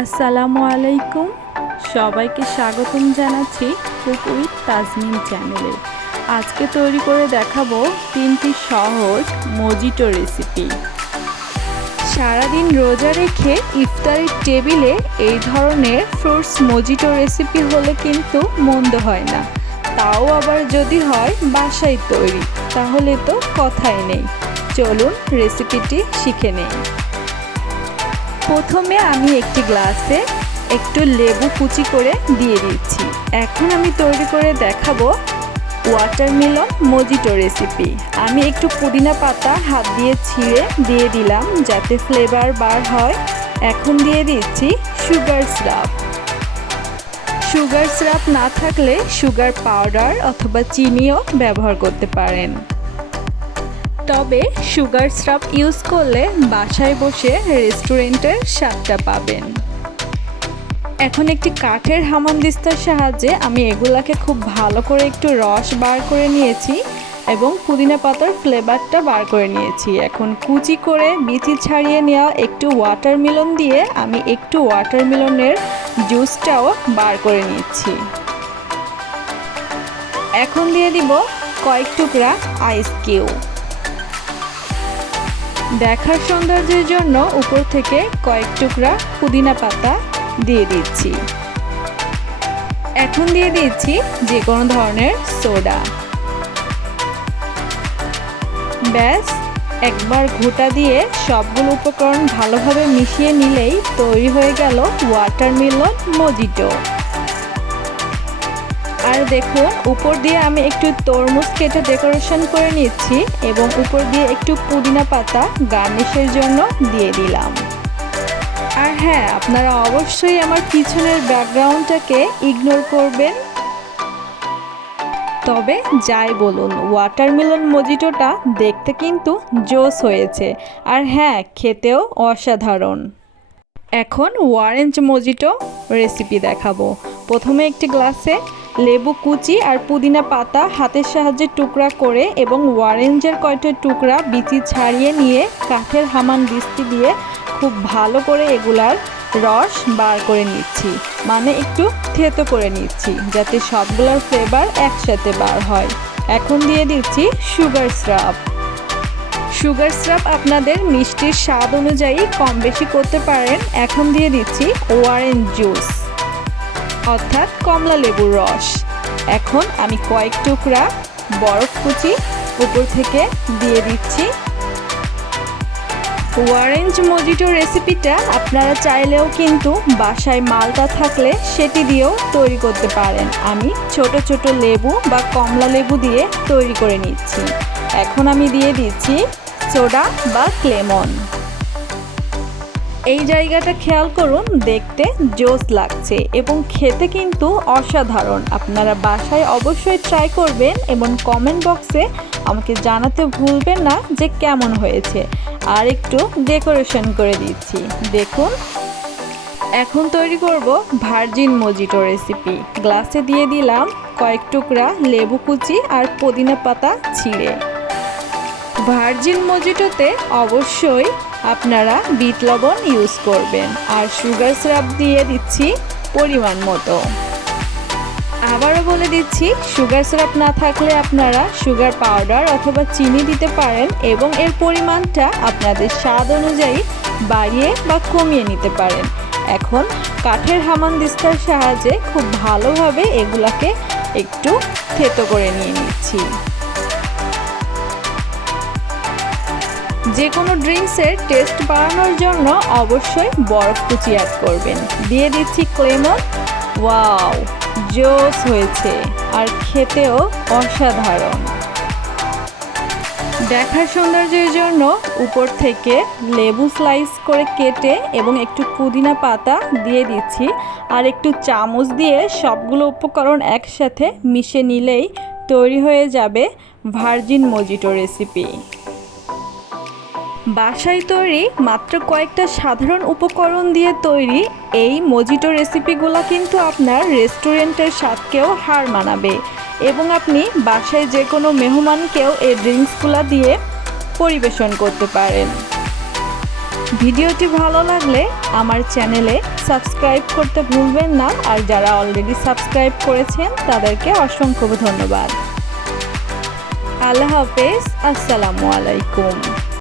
আসসালামু আলাইকুম, সবাইকে স্বাগতম জানাচ্ছি কুক উইথ তাজমিন চ্যানেলে। আজকে তৈরি করে দেখাবো 3টি সহজ মজিটো রেসিপি। সারাদিন রোজা রেখে ইফতারের টেবিলে এই ধরনের ফ্রুটস মজিটো রেসিপি হলে কিন্তু মন্দ হয় না। তাও আবার যদি হয় বাসায় তৈরি, তাহলে তো কথাই নেই। চলুন রেসিপিটি শিখে নেই। প্রথমে আমি একটি গ্লাসে একটু লেবু কুচি করে দিয়ে দিচ্ছি। এখন আমি তৈরি করে দেখাবো ওয়াটারমেলন মজিটো রেসিপি। আমি একটু পুদিনা পাতা হাত দিয়ে ছিঁড়ে দিয়ে দিলাম যাতে ফ্লেভার বার হয়। এখন দিয়ে দিচ্ছি সুগার সিরাপ। সুগার সিরাপ না থাকলে সুগার পাউডার অথবা চিনিও ব্যবহার করতে পারেন। তবে সুগার সিরাপ ইউজ করলে বাসায় বসে রেস্টুরেন্টের স্বাদটা পাবেন। এখন একটি কাঠের হামানদিস্তার সাহায্যে আমি এগুলাকে খুব ভালো করে একটু রস বার করে নিয়েছি এবং পুদিনা পাতার ফ্লেভারটা বার করে নিয়েছি। এখন কুচি করে বিচি ছাড়িয়ে নেওয়া একটু ওয়াটারমেলন দিয়ে আমি একটু ওয়াটারমেলনের জুসটাও বার করে নিচ্ছি। এখন দিয়ে দিব কয়েক টুকরা আইস কিউব। দেখার সৌন্দর্যের জন্য উপর থেকে কয়েক টুকরা পুদিনা পাতা দিয়ে দিচ্ছি। এখন দিয়ে দিচ্ছি যে কোনো ধরনের সোডা। ব্যাস, একবার ঘোটা দিয়ে সবগুলো উপকরণ ভালোভাবে মিশিয়ে নিলেই তৈরি হয়ে গেল ওয়াটারমেলন মজিটো। আর দেখুন, উপর দিয়ে আমি একটু তরমুজ কেটে ডেকোরেশন করে নিচ্ছি এবং উপর দিয়ে একটু পুদিনা পাতা গার্নিশের জন্য দিয়ে দিলাম। আর হ্যাঁ, আপনারা অবশ্যই আমার পিছনের ব্যাকগ্রাউন্ডটাকে ইগনোর করবেন। তবে যাই বলুন, ওয়াটারমেলন মজিটোটা দেখতে কিন্তু জোস হয়েছে, আর হ্যাঁ, খেতেও অসাধারণ। এখন অরেঞ্জ মজিটো রেসিপি দেখাবো। প্রথমে একটি গ্লাসে লেবু কুচি আর পুদিনা পাতা হাতের সাহায্যে টুকরা করে এবং অরেঞ্জের কয়টা টুকরা বিচি ছাড়িয়ে নিয়ে কাঠের হামানদিস্তা দিয়ে খুব ভালো করে এগুলার রস বার করে নিচ্ছি, মানে একটু থেতো করে নিচ্ছি যাতে সবগুলোর ফ্লেভার একসাথে বার হয়। এখন দিয়ে দিচ্ছি সুগার সিরাপ। সুগার সিরাপ আপনাদের মিষ্টির স্বাদ অনুযায়ী কম বেশি করতে পারেন। এখন দিয়ে দিচ্ছি অরেঞ্জ জুস অর্থাৎ কমলা লেবুর রস। এখন আমি কয়েক টুকরা বরফ কুচি উপর থেকে দিয়ে দিচ্ছি। অরেঞ্জ মজিটো রেসিপিটা আপনারা চাইলেও কিন্তু বাসায় মালটা থাকলে সেটি দিয়েও তৈরি করতে পারেন। আমি ছোট ছোট লেবু বা কমলা লেবু দিয়ে তৈরি করে নিচ্ছি। এখন আমি দিয়ে দিচ্ছি সোডা বা লেমন। এই জায়গাটা খেয়াল করুন, দেখতে জোস লাগছে এবং খেতে কিন্তু অসাধারণ। আপনারা বাসায় অবশ্যই ট্রাই করবেন এবং কমেন্ট বক্সে আমাকে জানাতে ভুলবেন না যে কেমন হয়েছে। আর একটু ডেকোরেশন করে দিচ্ছি, দেখুন। এখন তৈরি করব ভার্জিন মজিটো রেসিপি। গ্লাসে দিয়ে দিলাম কয়েক টুকরা লেবু কুচি আর পুদিনা পাতা ছিঁড়ে। ভার্জিন মজিটোতে অবশ্যই আপনারা বিট লবণ ইউজ করবেন আর সুগার সিরাপ দিয়ে দিচ্ছি পরিমাণ মতো। আবারও বলে দিচ্ছি, সুগার সিরাপ না থাকলে আপনারা সুগার পাউডার অথবা চিনি দিতে পারেন এবং এর পরিমাণটা আপনাদের স্বাদ অনুযায়ী বাড়িয়ে বা কমিয়ে নিতে পারেন। এখন কাঠের হামানদিস্তার সাহায্যে খুব ভালোভাবে এগুলাকে একটু থেতো করে নিয়ে নিচ্ছি। যে কোনো ড্রিঙ্কসের টেস্ট বাড়ানোর জন্য অবশ্যই বরফ কুচি অ্যাড করবেন। দিয়ে দিচ্ছি লেমন। ওয়াও, জোস হয়েছে আর খেতেও অসাধারণ। দেখার সৌন্দর্যের জন্য উপর থেকে লেবু স্লাইস করে কেটে এবং একটু পুদিনা পাতা দিয়ে দিচ্ছি আর একটু চামচ দিয়ে সবগুলো উপকরণ একসাথে মিশে নিলেই তৈরি হয়ে যাবে ভার্জিন মজিটো রেসিপি। বাসায় তৈরি মাত্র কয়েকটা সাধারণ উপকরণ দিয়ে তৈরি এই মজিটো রেসিপিগুলো কিন্তু আপনার রেস্টুরেন্টের স্বাদকেও হার মানাবে এবং আপনি বাসায় যে কোনো মেহমানকেও এই ড্রিঙ্কসগুলো দিয়ে পরিবেশন করতে পারেন। ভিডিওটি ভালো লাগলে আমার চ্যানেলে সাবস্ক্রাইব করতে ভুলবেন না, আর যারা অলরেডি সাবস্ক্রাইব করেছেন তাদেরকে অসংখ্য ধন্যবাদ। আল্লাহ হাফেজ, আসসালামু আলাইকুম।